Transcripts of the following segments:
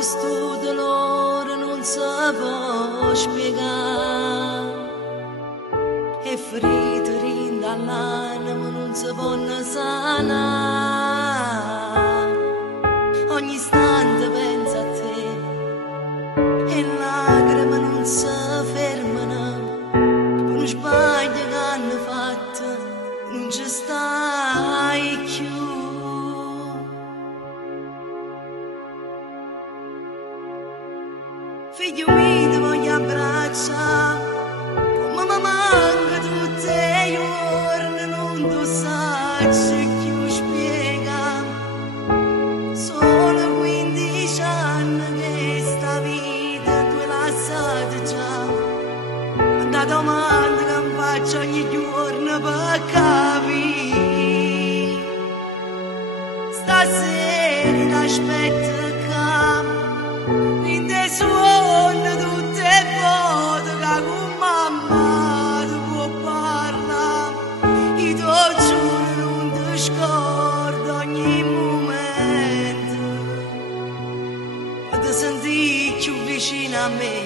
stu dolor non si può spiegare, è ferito rinda all'anima non si può sanare. Ogni istante pensa a te e lacrime non si fermano, un sbaglio che hanno fatto non ci stai più. Figlio mio ti voglio abbracciare, come mi manca tutti i giorni, non tu sai più spiega. Sono 15 anni che sta vita tu l'hai lasciata già, una domanda che mi faccio ogni giorno per capire. Stasera ti aspetto che in te suona tutte le volte che con mamma ti può parlare. Io ti giuro non ti scordo ogni momento, ma ti senti più vicino a me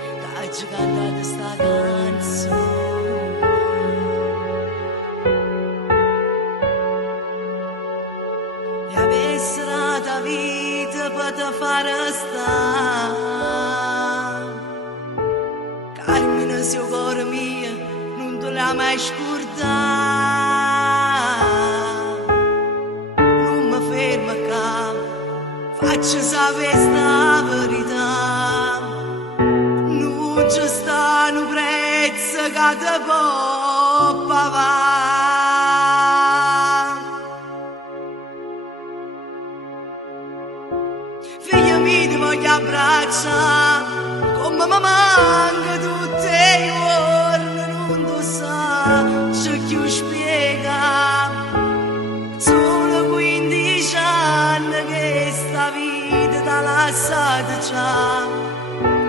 che hai cantato sta canzone. E avessi la vita per te fare stare, Carmine, se il cuore mio non te l'ha mai scordato. Non mi fermo qua, faccio sapere sta verità, non ci sta un prezzo che te può pagare. Figlio mio ti voglio abbracciare, come mi manca tutti i giorni, non tu sai più spiega. Sono 15 anni che sta vita t'ha lasciata già,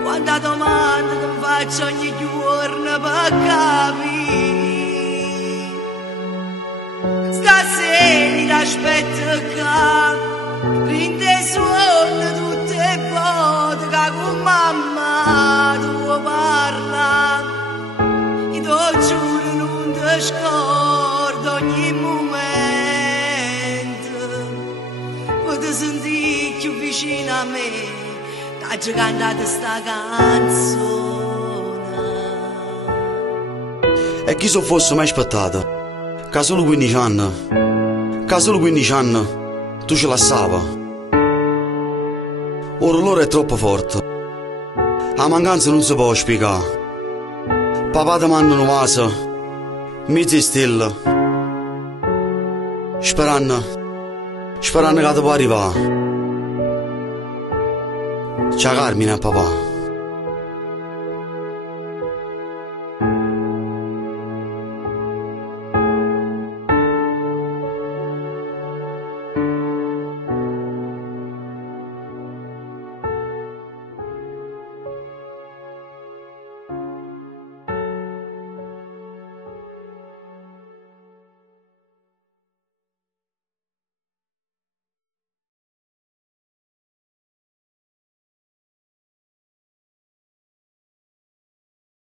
quanta domanda che mi faccio ogni giorno per capire. Stasera ti aspetto qua, rinde suona tutte le volte che con mamma tu parla. Io ti giuro non ti scordo ogni momento, per ti sentire più vicino a me che hai cantato sta canzone. E chi se fosse mai aspettata che solo 15 anni, che solo 15 anni tu ce la sapevi. Ora l'ora è troppo forte, la mancanza non si può spiegare. Papà ti manda una vasa, mezze stelle, sperando che ti può arrivare. Ciao Carmine, papà.